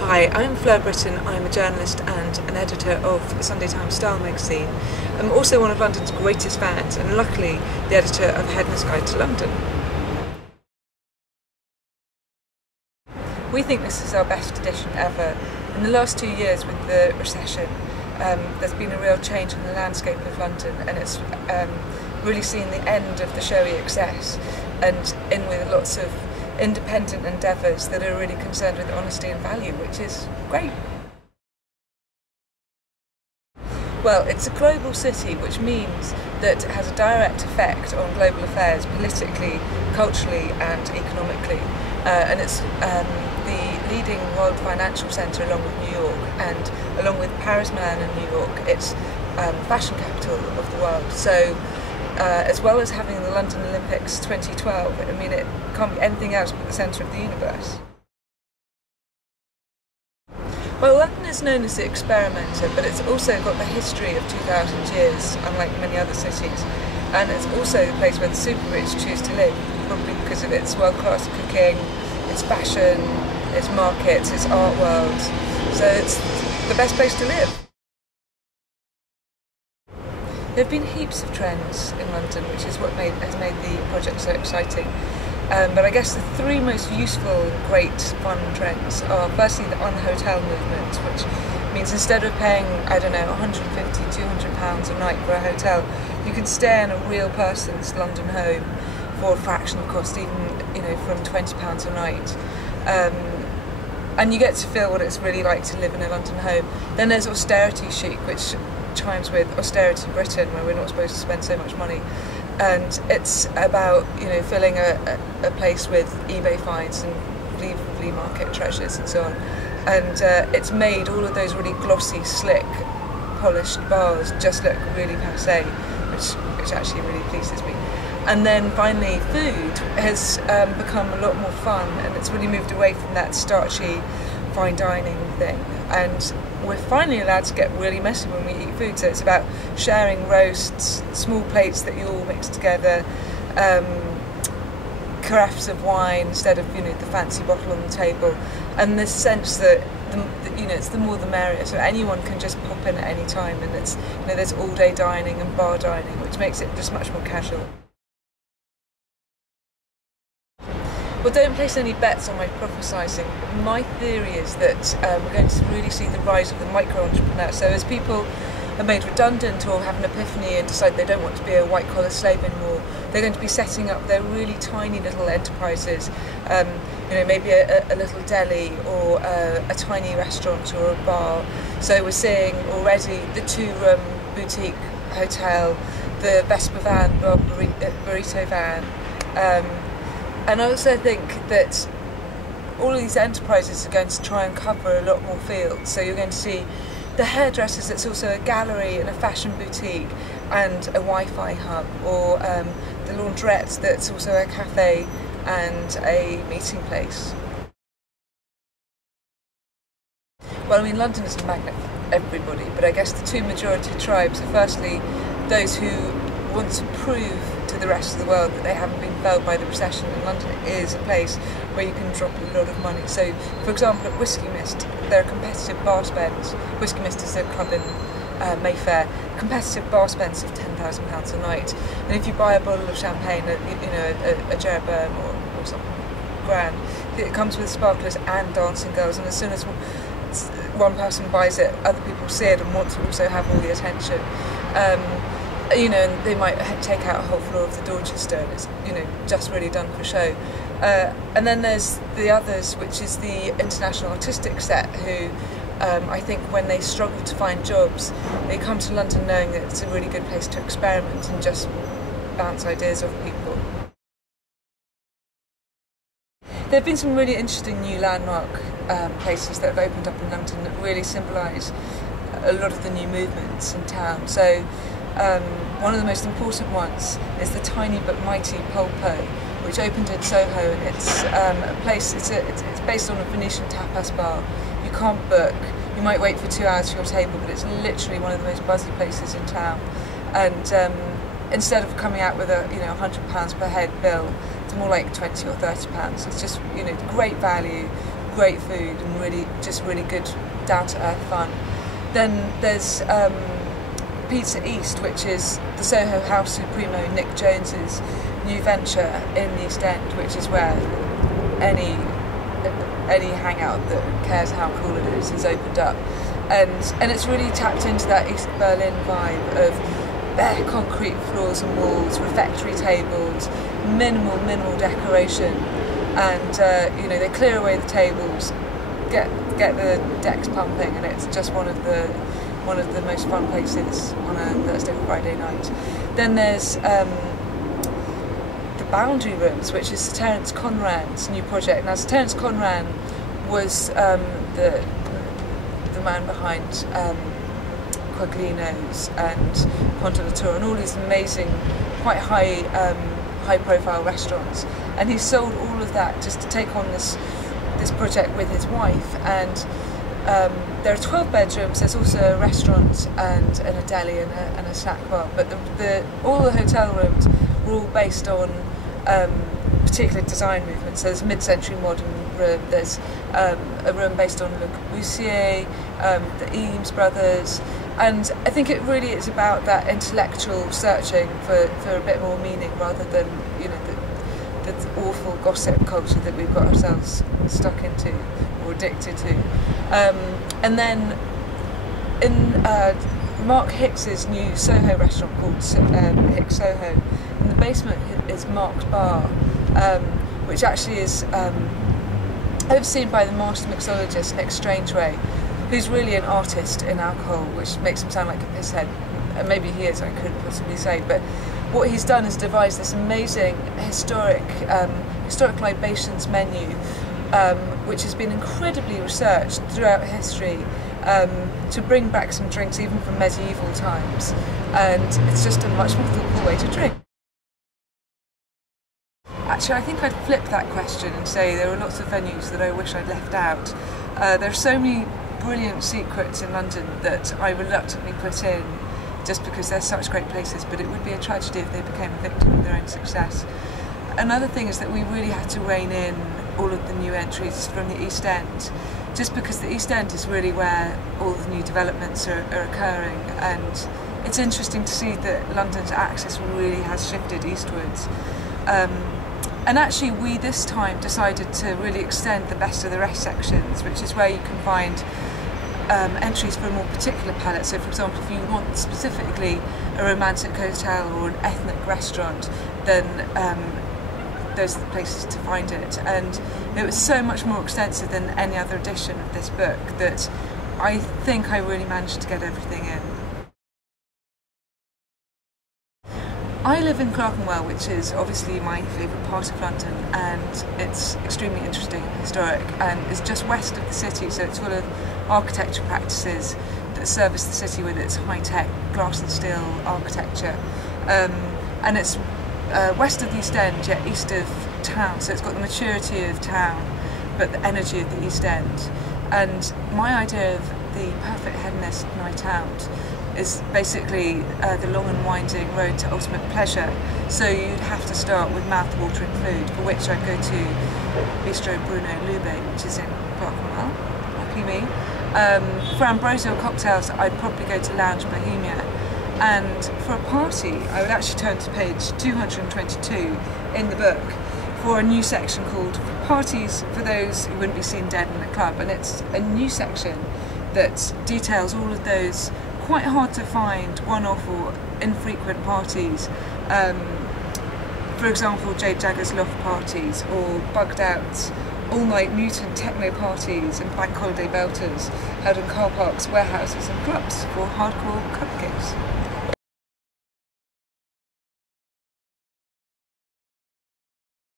Hi, I'm Fleur Britten. I'm a journalist and an editor of the Sunday Times Style magazine. I'm also one of London's greatest fans and luckily the editor of Hg2 to London. We think this is our best edition ever. In the last 2 years with the recession, there's been a real change in the landscape of London, and it's really seen the end of the showy excess and in with lots of independent endeavours that are really concerned with honesty and value, which is great. Well, it's a global city, which means that it has a direct effect on global affairs politically, culturally and economically. And it's the leading world financial centre along with New York, and along with Paris, Milan and New York, it's fashion capital of the world. So as well as having the London Olympics 2012, I mean, it can't be anything else but the centre of the universe. Well, London is known as the experimenter, but it's also got the history of 2,000 years, unlike many other cities. And it's also the place where the super rich choose to live, probably because of its world-class cooking, its fashion, its markets, its art world. So it's the best place to live. There have been heaps of trends in London, which is what has made the project so exciting. But I guess the three most useful, great, fun trends are firstly the on-hotel movement, which means instead of paying, I don't know, £150, £200 a night for a hotel, you can stay in a real person's London home for a fraction of the cost, even from £20 a night. And you get to feel what it's really like to live in a London home. Then there's austerity chic, which chimes with austerity Britain, where we're not supposed to spend so much money. And it's about filling a place with eBay finds and flea market treasures and so on. And it's made all of those really glossy, slick, polished bars just look really passé, which actually really pleases me. And then finally, food has become a lot more fun, and it's really moved away from that starchy, fine dining thing. And we're finally allowed to get really messy when we eat food. So it's about sharing roasts, small plates that you all mix together, carafes of wine instead of the fancy bottle on the table, and this sense that it's the more the merrier. So anyone can just pop in at any time, and it's there's all day dining and bar dining, which makes it just much more casual. Well, don't place any bets on my prophesying. My theory is that we're going to really see the rise of the micro-entrepreneur. So as people are made redundant or have an epiphany and decide they don't want to be a white-collar slave anymore, they're going to be setting up their really tiny little enterprises, maybe a little deli or a tiny restaurant or a bar. So we're seeing already the 2-room boutique hotel, the Vespa van, burrito van, and I also think that all of these enterprises are going to try and cover a lot more fields. So you're going to see the hairdressers that's also a gallery and a fashion boutique and a Wi-Fi hub, or the laundrette that's also a cafe and a meeting place. Well, I mean, London is a magnet for everybody, but I guess the two majority tribes are firstly those who want to prove to the rest of the world that they haven't been felled by the recession, and London is a place where you can drop a lot of money. So, for example, at Whiskey Mist, there are competitive bar spends. Whiskey Mist is a club in Mayfair. Competitive bar spends of £10,000 a night, and if you buy a bottle of champagne, a Jeroboam or something grand, it comes with sparklers and dancing girls, and as soon as one person buys it, other people see it and want to also have all the attention. And they might take out a whole floor of the Dorchester, and it's just really done for show. And then there's the others, which is the international artistic set, who I think when they struggle to find jobs, they come to London knowing that it's a really good place to experiment and just bounce ideas off people. There have been some really interesting new landmark places that have opened up in London that really symbolise a lot of the new movements in town. So one of the most important ones is the tiny but mighty Polpo, which opened in Soho, and it's a place. It's based on a Venetian tapas bar. You can't book. You might wait for 2 hours for your table, but it's literally one of the most buzzy places in town. And instead of coming out with a £100 per head bill, it's more like £20 or £30. It's just great value, great food and really good down-to-earth fun. Then there's Pizza East, which is the Soho House Supremo Nick Jones's new venture in the East End, which is where any hangout that cares how cool it is opened up, and it's really tapped into that East Berlin vibe of bare concrete floors and walls, refectory tables, minimal decoration, and you know, they clear away the tables, get the decks pumping, and it's just one of the most fun places on a Thursday or Friday night. Then there's the Boundary Rooms, which is Sir Terence Conran's new project. Now, Sir Terence Conran was the man behind Quaglino's and Pont de la Tour and all these amazing, quite high profile restaurants, and he sold all of that just to take on this project with his wife. And there are 12 bedrooms. There's also a restaurant and a deli and a snack bar, but all the hotel rooms were all based on particular design movements. So there's a mid-century modern room, there's a room based on Le Corbusier, the Eames brothers, and I think it really is about that intellectual searching for a bit more meaning, rather than, you know, the awful gossip culture that we've got ourselves stuck into or addicted to. And then in Mark Hicks's new Soho restaurant called Hicks Soho, in the basement is Mark's Bar, which actually is overseen by the master mixologist Nick Strangeray, who's really an artist in alcohol, which makes him sound like a pisshead, and maybe he is, I couldn't possibly say, but what he's done is devised this amazing historic libations menu, which has been incredibly researched throughout history, to bring back some drinks even from medieval times, and it's just a much more thoughtful way to drink. Actually, I think I'd flip that question and say there are lots of venues that I wish I'd left out. There are so many brilliant secrets in London that I reluctantly put in just because they're such great places, but it would be a tragedy if they became a victim of their own success. Another thing is that we really have to rein in all of the new entries from the East End, just because the East End is really where all the new developments are occurring, and it's interesting to see that London's axis really has shifted eastwards. And actually we this time decided to really extend the best of the rest sections, which is where you can find entries for a more particular palette. So for example, if you want specifically a romantic hotel or an ethnic restaurant, then those are the places to find it. And it was so much more extensive than any other edition of this book that I think I really managed to get everything in. I live in Clerkenwell, which is obviously my favourite part of London, and it's extremely interesting and historic, and it's just west of the city, so it's full of architecture practices that service the city with its high-tech glass and steel architecture. And it's west of the East End, yet east of town, so it's got the maturity of town, but the energy of the East End. And my idea of the perfect hedonist night out is basically the long and winding road to ultimate pleasure. So you'd have to start with mouth-watering food, for which I'd go to Bistro Bruno Lube, which is in Clerkenwell, lucky me. For ambrosial cocktails, I'd probably go to Lounge Bohemia. And for a party, I would actually turn to page 222 in the book for a new section called Parties for Those Who Wouldn't Be Seen Dead in the Club. And it's a new section that details all of those quite hard to find one-off or infrequent parties. For example, Jade Jagger's loft parties, or bugged out all-night mutant techno parties and bank holiday belters held in car parks, warehouses and clubs for hardcore cupcakes.